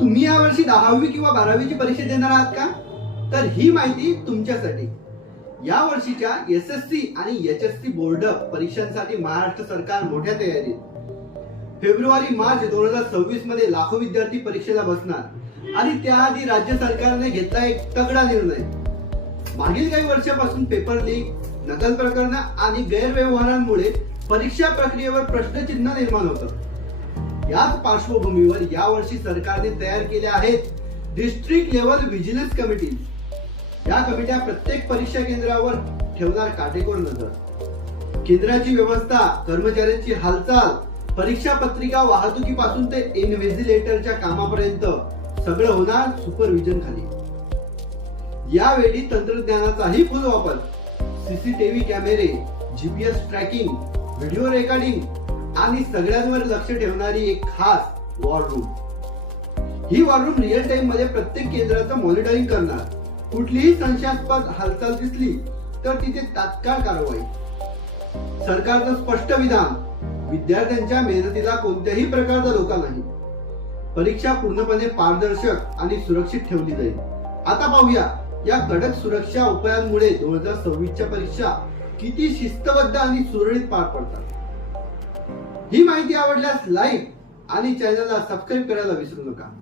तुम्ही यावर्षी 10वी किंवा 12वीची परीक्षा देणार आहात का? तर ही माहिती तुमच्यासाठी. या वर्षीच्या एसएससी आणि एचएससी बोर्ड परीक्षांसाठी महाराष्ट्र सरकार मोठ्या तयारीत. फेब्रुवारी-मार्च 2026 मध्ये लाखो विद्यार्थी परीक्षेला बसणार आणि त्याआधी राज्य सरकारने घेतला एक तगडा निर्णय. मागील काही वर्षापासून पेपर लीक, नकल प्रकरण आणि गैरव्यवहारांमुळे परीक्षा प्रक्रियेवर प्रश्नचिन्ह निर्माण होतं. याच पार्श्वभूमीवर यावर्षी सरकारने तयार केल्या आहेत डिस्ट्रिक्ट लेव्हल व्हिजिलन्स कमिटी. या कमिट्या प्रत्येक परीक्षा केंद्रावर ठेवणार काटेकोर नजर. केंद्राची व्यवस्था, कर्मचाऱ्यांची हालचाल, परीक्षा पत्रिका वाहतुकीपासून ते इन्व्हिजिलेटरच्या कामापर्यंत सगळं होणार सुपरविजन खाली. यावेळी तंत्रज्ञानाचाही फुल वापर. सीसीटीव्ही कॅमेरे, जीपीएस ट्रॅकिंग, व्हिडिओ रेकॉर्डिंग आणि सगळ्यांवर लक्ष ठेवणारी एक खास वॉर रूम. ही वॉर रूम रिअल टाइम मध्ये प्रत्येक केंद्राचं मॉनिटरिंग करणार. कुठलीही संशयास्पद हालचाल दिसली तर तिथे तात्काळ कारवाई. सरकारचं स्पष्ट विधान, विद्यार्थ्यांच्या मेहनतीला कोणत्याही प्रकारचा धोका नाही. परीक्षा पूर्णपणे पारदर्शक आणि सुरक्षित ठेवली जाईल. आता पाहूया या कडक सुरक्षा उपायांमुळे 2026च्या परीक्षा किती शिस्तबद्ध आणि सुरळीत पार पडतात. ही माहिती आवडल्यास लाईक आणि चॅनलला सबस्क्राईब करायला विसरू नका.